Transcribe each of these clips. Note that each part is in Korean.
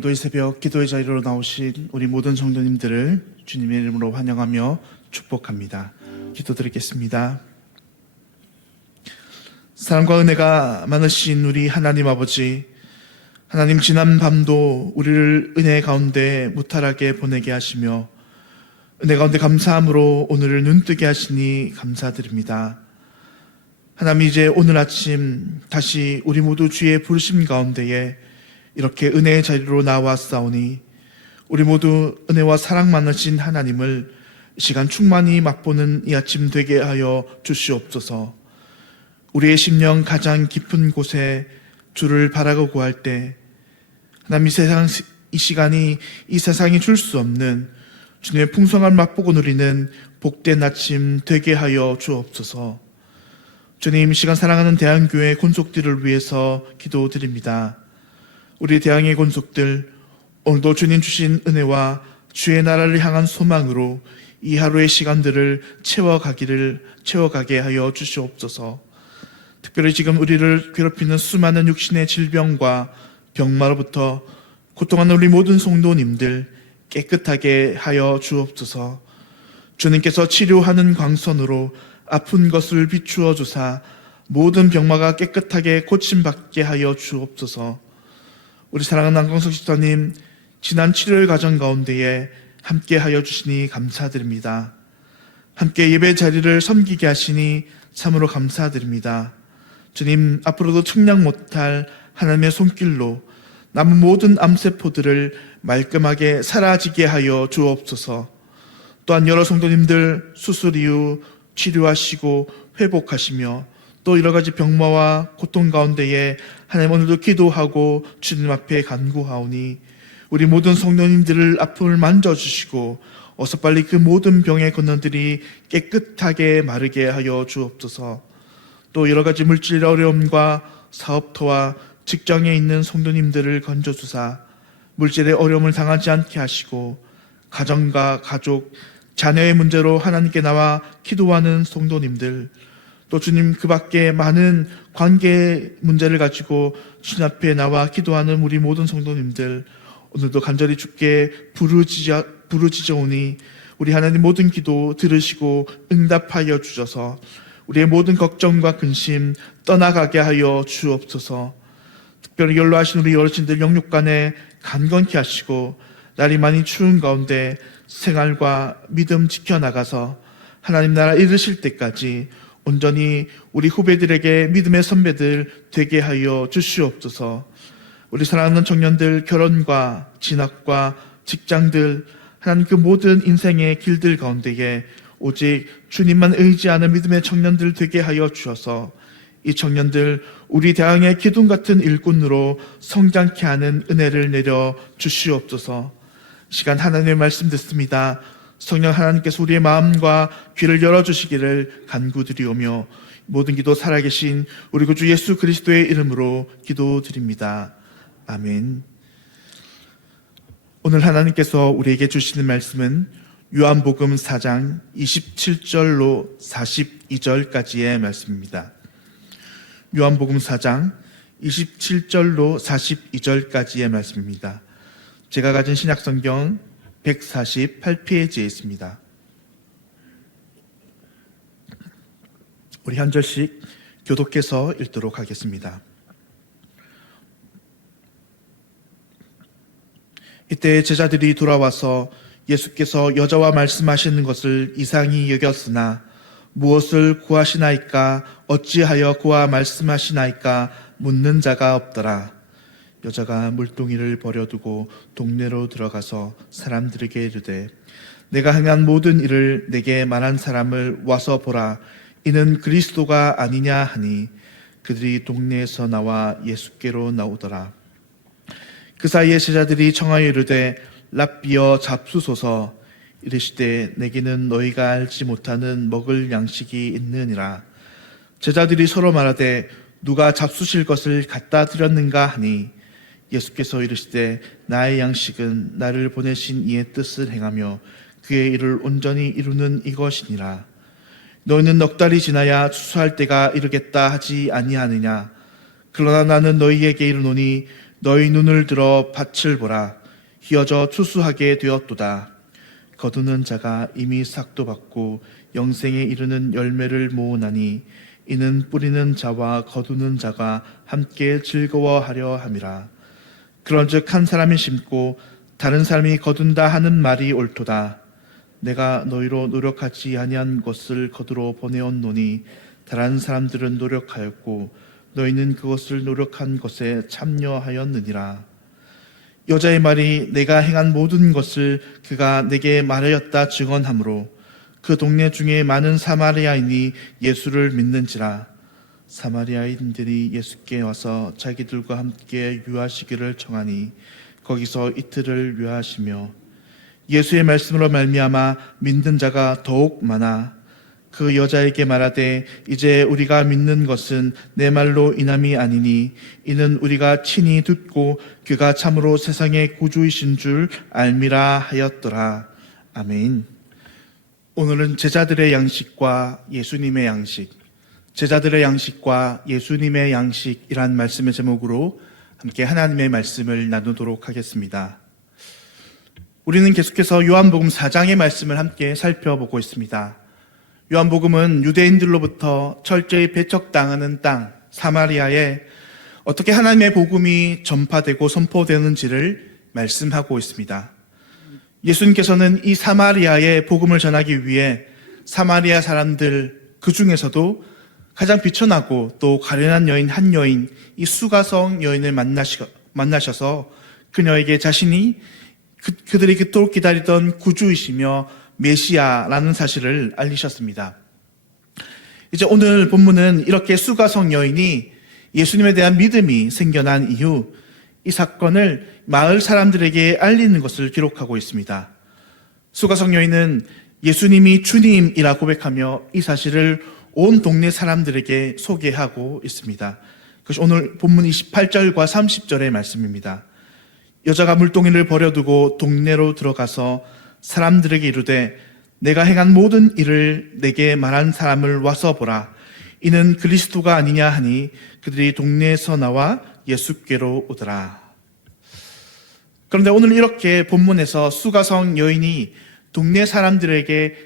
오늘도 이 새벽 기도의 자리로 나오신 우리 모든 성도님들을 주님의 이름으로 환영하며 축복합니다. 기도드리겠습니다. 사랑과 은혜가 많으신 우리 하나님 아버지, 하나님 지난 밤도 우리를 은혜 가운데 무탈하게 보내게 하시며 은혜 가운데 감사함으로 오늘을 눈뜨게 하시니 감사드립니다. 하나님, 이제 오늘 아침 다시 우리 모두 주의 부르심 가운데에 이렇게 은혜의 자리로 나왔사오니 우리 모두 은혜와 사랑 많으신 하나님을 이 시간 충만히 맛보는 이 아침 되게 하여 주시옵소서. 우리의 심령 가장 깊은 곳에 주를 바라고 구할 때 하나님, 이 시간이 이 세상이 줄 수 없는 주님의 풍성한 맛보고 누리는 복된 아침 되게 하여 주옵소서. 주님, 이 시간 사랑하는 대한교회 권속들을 위해서 기도드립니다. 우리 대항의 권속들, 오늘도 주님 주신 은혜와 주의 나라를 향한 소망으로 이 하루의 시간들을 채워가게 하여 주시옵소서. 특별히 지금 우리를 괴롭히는 수많은 육신의 질병과 병마로부터 고통하는 우리 모든 성도님들 깨끗하게 하여 주옵소서. 주님께서 치료하는 광선으로 아픈 것을 비추어 주사 모든 병마가 깨끗하게 고침받게 하여 주옵소서. 우리 사랑하는 안광석 집사님, 지난 7월 과정 가운데에 함께 하여 주시니 감사드립니다. 함께 예배 자리를 섬기게 하시니 참으로 감사드립니다. 주님, 앞으로도 측량 못할 하나님의 손길로 남은 모든 암세포들을 말끔하게 사라지게 하여 주옵소서. 또한 여러 성도님들 수술 이후 치료하시고 회복하시며 또 여러 가지 병마와 고통 가운데에 하나님, 오늘도 기도하고 주님 앞에 간구하오니 우리 모든 성도님들을 아픔을 만져주시고 어서 빨리 그 모든 병의 근원들이 깨끗하게 마르게 하여 주옵소서. 또 여러 가지 물질 어려움과 사업터와 직장에 있는 성도님들을 건져주사 물질의 어려움을 당하지 않게 하시고 가정과 가족, 자녀의 문제로 하나님께 나와 기도하는 성도님들, 또 주님 그 밖에 많은 관계 문제를 가지고 주님 앞에 나와 기도하는 우리 모든 성도님들, 오늘도 간절히 주께 부르짖어오니 우리 하나님 모든 기도 들으시고 응답하여 주셔서 우리의 모든 걱정과 근심 떠나가게 하여 주옵소서. 특별히 연로하신 우리 어르신들 영육간에 강건케 하시고 날이 많이 추운 가운데 생활과 믿음 지켜나가서 하나님 나라 이르실 때까지 온전히 우리 후배들에게 믿음의 선배들 되게 하여 주시옵소서. 우리 사랑하는 청년들 결혼과 진학과 직장들, 하나님 그 모든 인생의 길들 가운데에 오직 주님만 의지하는 믿음의 청년들 되게 하여 주셔서 이 청년들 우리 대항의 기둥 같은 일꾼으로 성장케 하는 은혜를 내려 주시옵소서. 시간 하나님의 말씀 듣습니다. 성령 하나님께서 우리의 마음과 귀를 열어주시기를 간구드리오며 모든 기도 살아계신 우리 구주 예수 그리스도의 이름으로 기도드립니다. 아멘. 오늘 하나님께서 우리에게 주시는 말씀은 요한복음 4장 27절로 42절까지의 말씀입니다. 요한복음 4장 27절로 42절까지의 말씀입니다. 제가 가진 신약성경 148페이지에 있습니다. 우리 한 절씩 교독해서 읽도록 하겠습니다. 이때 제자들이 돌아와서 예수께서 여자와 말씀하시는 것을 이상히 여겼으나 무엇을 구하시나이까, 어찌하여 그와 말씀하시나이까 묻는 자가 없더라. 여자가 물동이를 버려두고 동네로 들어가서 사람들에게 이르되 내가 행한 모든 일을 내게 말한 사람을 와서 보라, 이는 그리스도가 아니냐 하니 그들이 동네에서 나와 예수께로 나오더라. 그 사이에 제자들이 청하여 이르되 랍비여 잡수소서. 이르시되 내게는 너희가 알지 못하는 먹을 양식이 있느니라. 제자들이 서로 말하되 누가 잡수실 것을 갖다 드렸는가 하니 예수께서 이르시되 나의 양식은 나를 보내신 이의 뜻을 행하며 그의 일을 온전히 이루는 이것이니라. 너희는 넉 달이 지나야 추수할 때가 이르겠다 하지 아니하느냐. 그러나 나는 너희에게 이르노니 너희 눈을 들어 밭을 보라. 휘어져 추수하게 되었도다. 거두는 자가 이미 삭도 받고 영생에 이르는 열매를 모으나니 이는 뿌리는 자와 거두는 자가 함께 즐거워하려 함이라. 그런즉 한 사람이 심고 다른 사람이 거둔다 하는 말이 옳도다. 내가 너희로 노력하지 아니한 것을 거두러 보내었노니 다른 사람들은 노력하였고 너희는 그것을 노력한 것에 참여하였느니라. 여자의 말이 내가 행한 모든 것을 그가 내게 말하였다 증언하므로 그 동네 중에 많은 사마리아인이 예수를 믿는지라. 사마리아인들이 예수께 와서 자기들과 함께 유하시기를 청하니 거기서 이틀을 유하시며 예수의 말씀으로 말미암아 믿는 자가 더욱 많아 그 여자에게 말하되 이제 우리가 믿는 것은 내 말로 인함이 아니니 이는 우리가 친히 듣고 그가 참으로 세상의 구주이신 줄 알미라 하였더라. 아멘. 오늘은 제자들의 양식과 예수님의 양식, 제자들의 양식과 예수님의 양식이란 말씀의 제목으로 함께 하나님의 말씀을 나누도록 하겠습니다. 우리는 계속해서 요한복음 4장의 말씀을 함께 살펴보고 있습니다. 요한복음은 유대인들로부터 철저히 배척당하는 땅 사마리아에 어떻게 하나님의 복음이 전파되고 선포되는지를 말씀하고 있습니다. 예수님께서는 이 사마리아에 복음을 전하기 위해 사마리아 사람들 그 중에서도 가장 비천하고 또 가련한 여인 한 여인, 이 수가성 여인을 만나셔서 그녀에게 자신이 그들이 그토록 기다리던 구주이시며 메시아라는 사실을 알리셨습니다. 이제 오늘 본문은 이렇게 수가성 여인이 예수님에 대한 믿음이 생겨난 이후 이 사건을 마을 사람들에게 알리는 것을 기록하고 있습니다. 수가성 여인은 예수님이 주님이라 고백하며 이 사실을 온 동네 사람들에게 소개하고 있습니다. 그것이 오늘 본문 28절과 30절의 말씀입니다. 여자가 물동이를 버려두고 동네로 들어가서 사람들에게 이르되 내가 행한 모든 일을 내게 말한 사람을 와서 보라. 이는 그리스도가 아니냐 하니 그들이 동네에서 나와 예수께로 오더라. 그런데 오늘 이렇게 본문에서 수가성 여인이 동네 사람들에게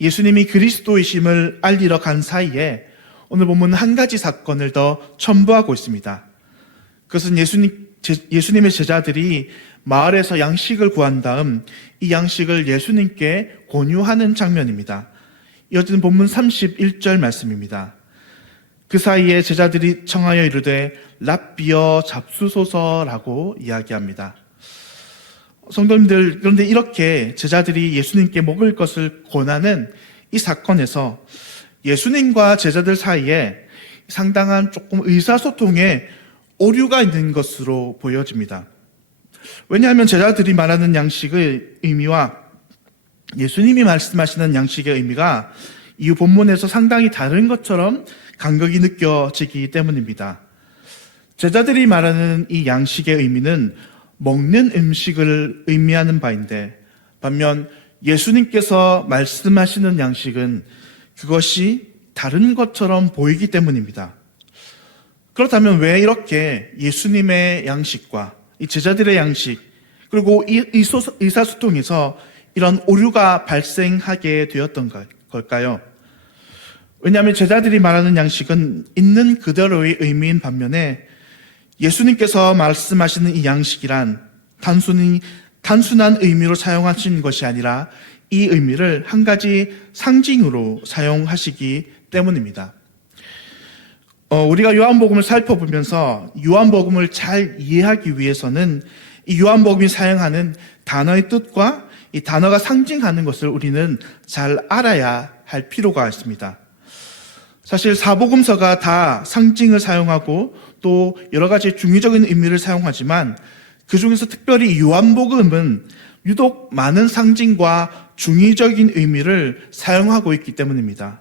예수님이 그리스도이심을 알리러 간 사이에 오늘 본문은 한 가지 사건을 더 첨부하고 있습니다. 그것은 예수님의 제자들이 마을에서 양식을 구한 다음 이 양식을 예수님께 권유하는 장면입니다. 이어지는 본문 31절 말씀입니다. 그 사이에 제자들이 청하여 이르되 랍비여 잡수소서라고 이야기합니다. 성도님들, 그런데 이렇게 제자들이 예수님께 먹을 것을 권하는 이 사건에서 예수님과 제자들 사이에 상당한 조금 의사소통에 오류가 있는 것으로 보여집니다. 왜냐하면 제자들이 말하는 양식의 의미와 예수님이 말씀하시는 양식의 의미가 이 본문에서 상당히 다른 것처럼 간극이 느껴지기 때문입니다. 제자들이 말하는 이 양식의 의미는 먹는 음식을 의미하는 바인데 반면 예수님께서 말씀하시는 양식은 그것이 다른 것처럼 보이기 때문입니다. 그렇다면 왜 이렇게 예수님의 양식과 이 제자들의 양식 그리고 이 의사소통에서 이런 오류가 발생하게 되었던 걸까요? 왜냐하면 제자들이 말하는 양식은 있는 그대로의 의미인 반면에 예수님께서 말씀하시는 이 양식이란 단순한 의미로 사용하신 것이 아니라 이 의미를 한 가지 상징으로 사용하시기 때문입니다. 우리가 요한복음을 살펴보면서 요한복음을 잘 이해하기 위해서는 이 요한복음이 사용하는 단어의 뜻과 이 단어가 상징하는 것을 우리는 잘 알아야 할 필요가 있습니다. 사실 사복음서가 다 상징을 사용하고 또 여러 가지 중의적인 의미를 사용하지만 그 중에서 특별히 요한복음은 유독 많은 상징과 중의적인 의미를 사용하고 있기 때문입니다.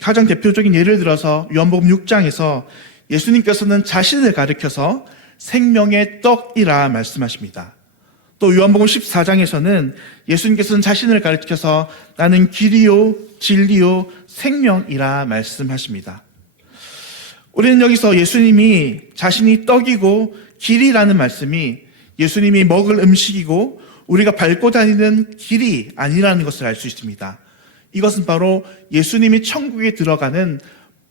가장 대표적인 예를 들어서 요한복음 6장에서 예수님께서는 자신을 가리켜서 생명의 떡이라 말씀하십니다. 또 요한복음 14장에서는 예수님께서는 자신을 가리켜서 나는 길이요 진리요 생명이라 말씀하십니다. 우리는 여기서 예수님이 자신이 떡이고 길이라는 말씀이 예수님이 먹을 음식이고 우리가 밟고 다니는 길이 아니라는 것을 알 수 있습니다. 이것은 바로 예수님이 천국에 들어가는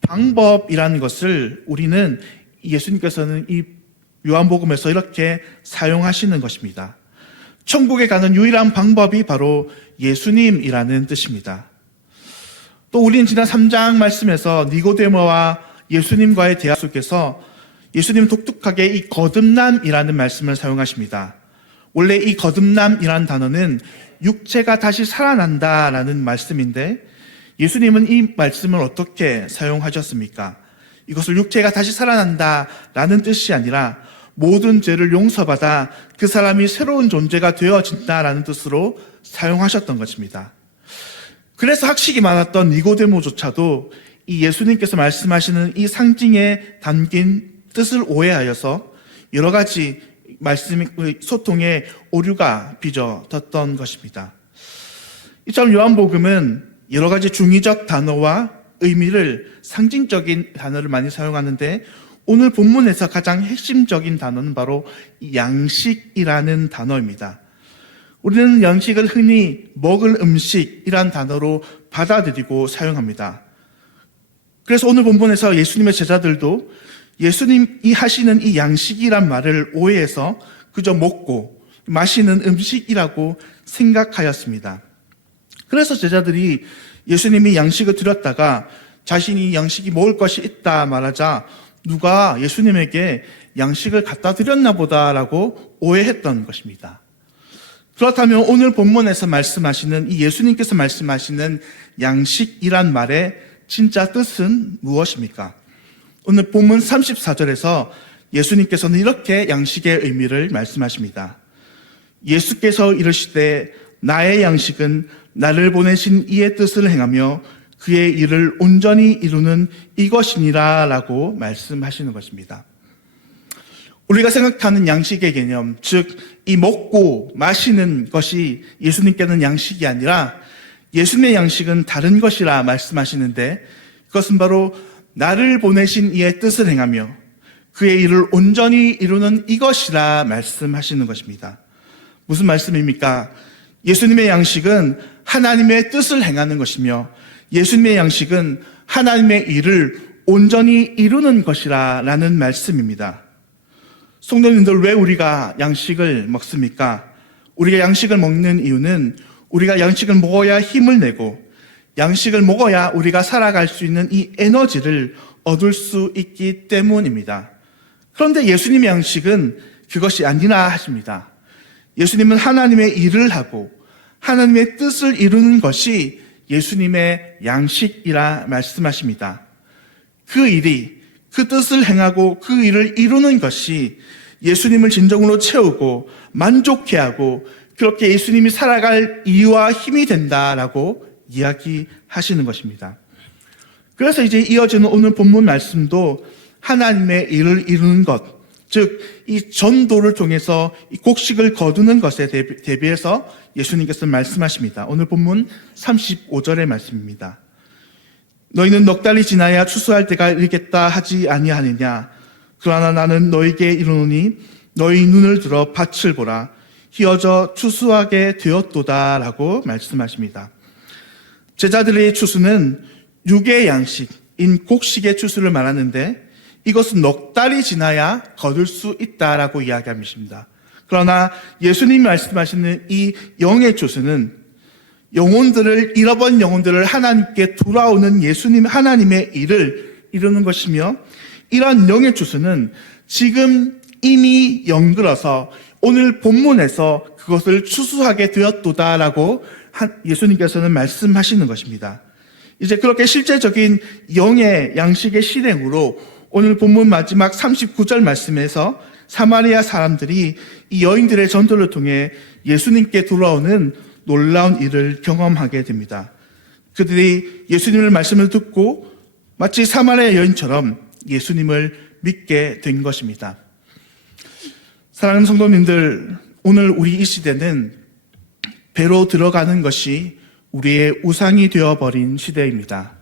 방법이라는 것을 우리는 예수님께서는 이 요한복음에서 이렇게 사용하시는 것입니다. 천국에 가는 유일한 방법이 바로 예수님이라는 뜻입니다. 또 우리는 지난 3장 말씀에서 니고데모와 예수님과의 대화 속에서 예수님 독특하게 이 거듭남이라는 말씀을 사용하십니다. 원래 이 거듭남이라는 단어는 육체가 다시 살아난다라는 말씀인데 예수님은 이 말씀을 어떻게 사용하셨습니까? 이것을 육체가 다시 살아난다라는 뜻이 아니라 모든 죄를 용서받아 그 사람이 새로운 존재가 되어진다라는 뜻으로 사용하셨던 것입니다. 그래서 학식이 많았던 니고데모조차도 이 예수님께서 말씀하시는 이 상징에 담긴 뜻을 오해하여서 여러 가지 소통에 오류가 빚어졌던 것입니다. 이처럼 요한복음은 여러 가지 중의적 단어와 의미를 상징적인 단어를 많이 사용하는데 오늘 본문에서 가장 핵심적인 단어는 바로 양식이라는 단어입니다. 우리는 양식을 흔히 먹을 음식이란 단어로 받아들이고 사용합니다. 그래서 오늘 본문에서 예수님의 제자들도 예수님이 하시는 이 양식이란 말을 오해해서 그저 먹고 마시는 음식이라고 생각하였습니다. 그래서 제자들이 예수님이 양식을 드렸다가 자신이 양식이 먹을 것이 있다 말하자 누가 예수님에게 양식을 갖다 드렸나 보다라고 오해했던 것입니다. 그렇다면 오늘 본문에서 말씀하시는 이 예수님께서 말씀하시는 양식이란 말의 진짜 뜻은 무엇입니까? 오늘 본문 34절에서 예수님께서는 이렇게 양식의 의미를 말씀하십니다. 예수께서 이르시되 나의 양식은 나를 보내신 이의 뜻을 행하며 그의 일을 온전히 이루는 이것이니라 라고 말씀하시는 것입니다. 우리가 생각하는 양식의 개념, 즉 이 먹고 마시는 것이 예수님께는 양식이 아니라 예수님의 양식은 다른 것이라 말씀하시는데 그것은 바로 나를 보내신 이의 뜻을 행하며 그의 일을 온전히 이루는 이것이라 말씀하시는 것입니다. 무슨 말씀입니까? 예수님의 양식은 하나님의 뜻을 행하는 것이며 예수님의 양식은 하나님의 일을 온전히 이루는 것이라는 말씀입니다. 성도님들, 왜 우리가 양식을 먹습니까? 우리가 양식을 먹는 이유는 우리가 양식을 먹어야 힘을 내고 양식을 먹어야 우리가 살아갈 수 있는 이 에너지를 얻을 수 있기 때문입니다. 그런데 예수님의 양식은 그것이 아니라 하십니다. 예수님은 하나님의 일을 하고 하나님의 뜻을 이루는 것이 예수님의 양식이라 말씀하십니다. 그 일이, 그 뜻을 행하고 그 일을 이루는 것이 예수님을 진정으로 채우고 만족해 하고 그렇게 예수님이 살아갈 이유와 힘이 된다라고 이야기하시는 것입니다. 그래서 이제 이어지는 오늘 본문 말씀도 하나님의 일을 이루는 것, 즉 이 전도를 통해서 이 곡식을 거두는 것에 대비해서 예수님께서 말씀하십니다. 오늘 본문 35절의 말씀입니다. 너희는 넉 달이 지나야 추수할 때가 이르겠다 하지 아니하느냐? 그러나 나는 너희에게 이르노니 너희 눈을 들어 밭을 보라. 희어져 추수하게 되었도다 라고 말씀하십니다. 제자들의 추수는 육의 양식인 곡식의 추수를 말하는데 이것은 넉 달이 지나야 거둘 수 있다라고 이야기합니다. 그러나 예수님이 말씀하시는 이 영의 추수는 영혼들을, 잃어버린 영혼들을 하나님께 돌아오는 예수님 하나님의 일을 이루는 것이며 이러한 영의 추수는 지금 이미 영들어서 오늘 본문에서 그것을 추수하게 되었도다라고 예수님께서는 말씀하시는 것입니다. 이제 그렇게 실제적인 영의 양식의 실행으로 오늘 본문 마지막 39절 말씀에서 사마리아 사람들이 이 여인들의 전도를 통해 예수님께 돌아오는 놀라운 일을 경험하게 됩니다. 그들이 예수님의 말씀을 듣고 마치 사마리아 여인처럼 예수님을 믿게 된 것입니다. 사랑하는 성도님들, 오늘 우리 이 시대는 배로 들어가는 것이 우리의 우상이 되어버린 시대입니다.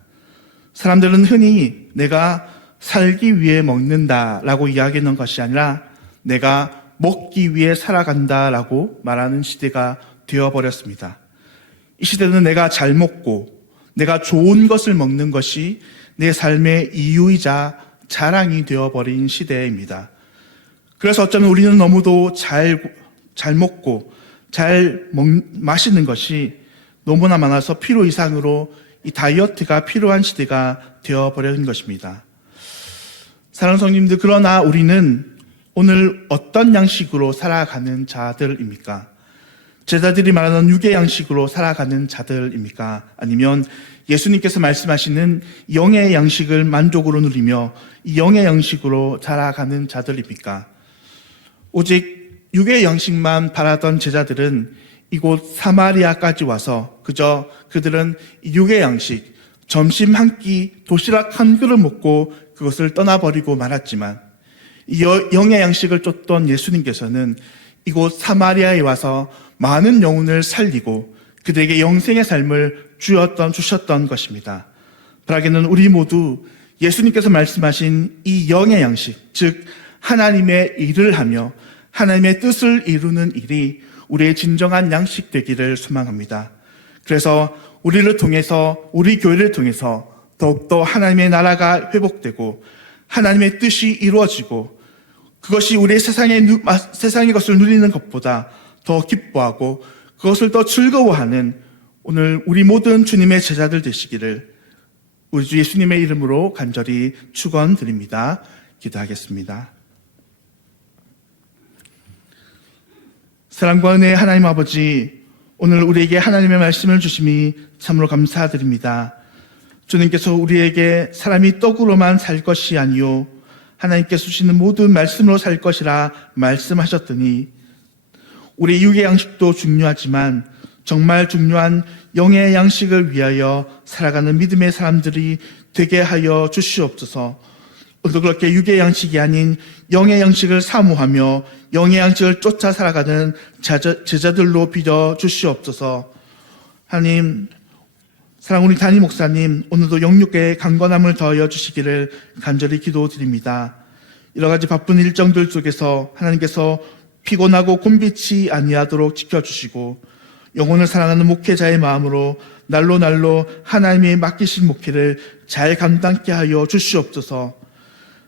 사람들은 흔히 내가 살기 위해 먹는다라고 이야기하는 것이 아니라 내가 먹기 위해 살아간다라고 말하는 시대가 되어버렸습니다. 이 시대는 내가 잘 먹고 내가 좋은 것을 먹는 것이 내 삶의 이유이자 자랑이 되어버린 시대입니다. 그래서 어쩌면 우리는 너무도 잘 먹고 마시는 것이 너무나 많아서 필요 이상으로 이 다이어트가 필요한 시대가 되어버린 것입니다. 사랑하는 성님들, 그러나 우리는 오늘 어떤 양식으로 살아가는 자들입니까? 제자들이 말하는 육의 양식으로 살아가는 자들입니까? 아니면 예수님께서 말씀하시는 영의 양식을 만족으로 누리며 이 영의 양식으로 살아가는 자들입니까? 오직 육의 양식만 바라던 제자들은 이곳 사마리아까지 와서 그저 그들은 육의 양식, 점심 한 끼 도시락 한 그릇 먹고 그것을 떠나버리고 말았지만 이 영의 양식을 쫓던 예수님께서는 이곳 사마리아에 와서 많은 영혼을 살리고 그들에게 영생의 삶을 주셨던 것입니다. 바라기는 우리 모두 예수님께서 말씀하신 이 영의 양식, 즉 하나님의 일을 하며 하나님의 뜻을 이루는 일이 우리의 진정한 양식 되기를 소망합니다. 그래서 우리를 통해서, 우리 교회를 통해서 더욱더 하나님의 나라가 회복되고 하나님의 뜻이 이루어지고 그것이 우리의 세상의 것을 누리는 것보다 더 기뻐하고 그것을 더 즐거워하는 오늘 우리 모든 주님의 제자들 되시기를 우리 주 예수님의 이름으로 간절히 축원드립니다. 기도하겠습니다. 사랑과 은혜의 하나님 아버지, 오늘 우리에게 하나님의 말씀을 주심이 참으로 감사드립니다. 주님께서 우리에게 사람이 떡으로만 살 것이 아니요 하나님께서 주시는 모든 말씀으로 살 것이라 말씀하셨더니 우리 육의 양식도 중요하지만 정말 중요한 영의 양식을 위하여 살아가는 믿음의 사람들이 되게 하여 주시옵소서. 오늘도 그렇게 육의 양식이 아닌 영의 양식을 사모하며 영의 양식을 쫓아 살아가는 제자들로 빚어 주시옵소서. 하나님, 사랑하는 우리 담임 목사님, 오늘도 영육의 강건함을 더하여 주시기를 간절히 기도드립니다. 여러 가지 바쁜 일정들 속에서 하나님께서 피곤하고 곤비치 아니하도록 지켜주시고 영혼을 사랑하는 목회자의 마음으로 날로 하나님의 맡기신 목회를 잘 감당케 하여 주시옵소서.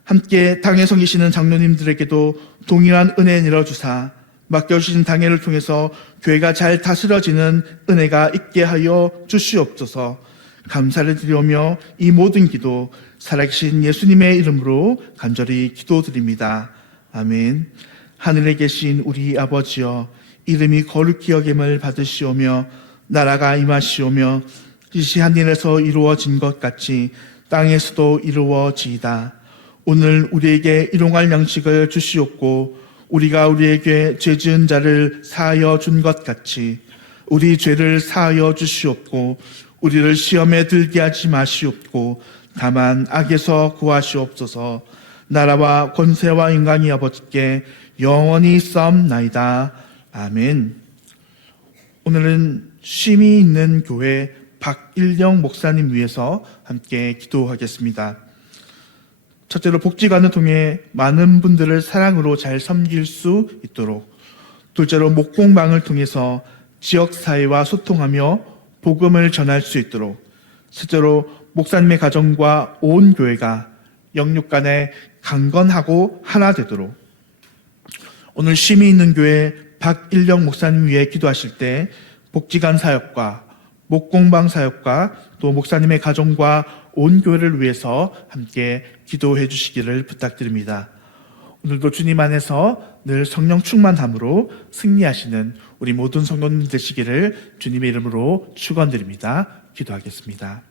함께 당회 섬기시는 장로님들에게도 동일한 은혜 내려주사 맡겨주신 당회를 통해서 교회가 잘 다스려지는 은혜가 있게 하여 주시옵소서. 감사를 드리며 이 모든 기도 살아계신 예수님의 이름으로 간절히 기도드립니다. 아멘. 하늘에 계신 우리 아버지여, 이름이 거룩히 여김을 받으시오며 나라가 임하시오며 뜻이 하늘에서 이루어진 것 같이 땅에서도 이루어지이다. 오늘 우리에게 일용할 양식을 주시옵고 우리가 우리에게 죄 지은 자를 사하여 준 것 같이 우리 죄를 사하여 주시옵고 우리를 시험에 들게 하지 마시옵고 다만 악에서 구하시옵소서. 나라와 권세와 영광이 아버지께 영원히 있사옵나이다. 아멘. 오늘은 쉼이 있는 교회 박일영 목사님 위해서 함께 기도하겠습니다. 첫째로 복지관을 통해 많은 분들을 사랑으로 잘 섬길 수 있도록, 둘째로 목공방을 통해서 지역사회와 소통하며 복음을 전할 수 있도록, 셋째로 목사님의 가정과 온 교회가 영육 간에 강건하고 하나 되도록, 오늘 쉼이 있는 교회 박일영 목사님 위해 기도하실 때 복지관 사역과 목공방 사역과 또 목사님의 가정과 온 교회를 위해서 함께 기도해 주시기를 부탁드립니다. 오늘도 주님 안에서 늘 성령 충만함으로 승리하시는 우리 모든 성도님 되시기를 주님의 이름으로 축원드립니다. 기도하겠습니다.